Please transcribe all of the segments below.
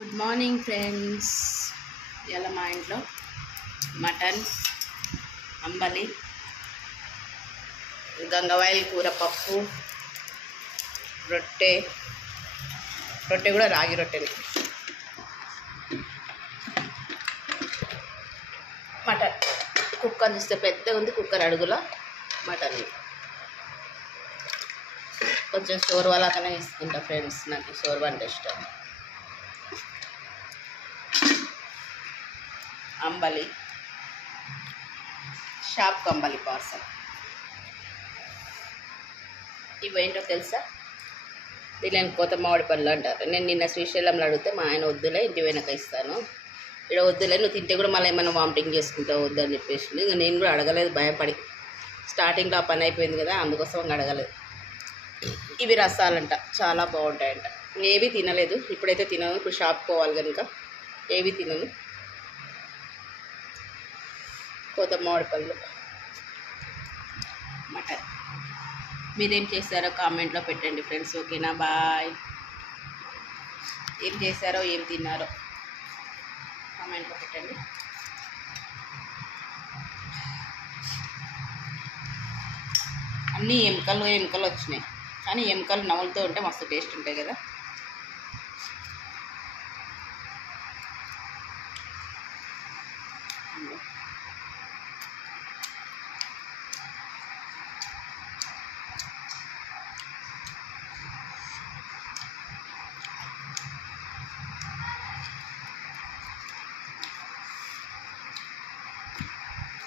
Good morning friends ఇలా మా ఇంట్లో మటన్ అంబలి గంగవాయిల కూర పప్పు రొట్టె రొట్టె కూడా రాగి రొట్టెని. మటన్. కుక్కర్ చూస్తే పెద్దగా ఉంది కుక్కర్ అడుగులో మటన్ కొంచెం షోర్వా లాగానే తీసుకుంటా ఫ్రెండ్స్ నాకు షోర్వా అంటే ఇష్టం. అంబలి. షాప్ కంబలి పార్సల్ ఇవేంటో తెలుసా? వీళ్ళని కోత మామిడి పళ్ళు అంటారు. నేను నిన్న శ్రీశైలంలో అడిగితే మా ఆయన వద్దులే ఇంటి వెనక ఇస్తాను. ఇక్కడ వద్దులే నువ్వు తింటే కూడా మళ్ళీ ఏమైనా వామిటింగ్ చేసుకుంటావు వద్దని చెప్పేసి ఇంకా నేను కూడా అడగలేదు భయపడి స్టార్టింగ్లో ఆ పని అయిపోయింది కదా అందుకోసం అడగలేదు. ఇవి రసాలంట చాలా బాగుంటాయంట. ఏవి తినలేదు. ఇప్పుడైతే తినను. ఇప్పుడు షాప్ పోవాలి కనుక ఏవి తినను. కోత మామిడి పళ్ళు మటన్. మీరేం చేస్తారో కామెంట్లో పెట్టండి ఫ్రెండ్స్. ఓకేనా? బాయ్. ఏం చేశారో ఏం తిన్నారో కామెంట్లో పెట్టండి. అన్నీ ఎముకలు ఎముకలు వచ్చినాయి. కానీ ఎముకలు నవ్వులతో ఉంటే మస్తు టేస్ట్ ఉంటాయి కదా.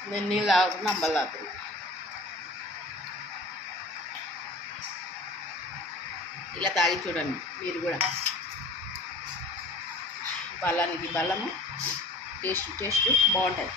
నేను నీళ్ళు తాగుతున్నా అంబలు ఇలా తాగి చూడండి మీరు కూడా బలానికి బలము టేస్ట్ టేస్ట్ బాగుంటుంది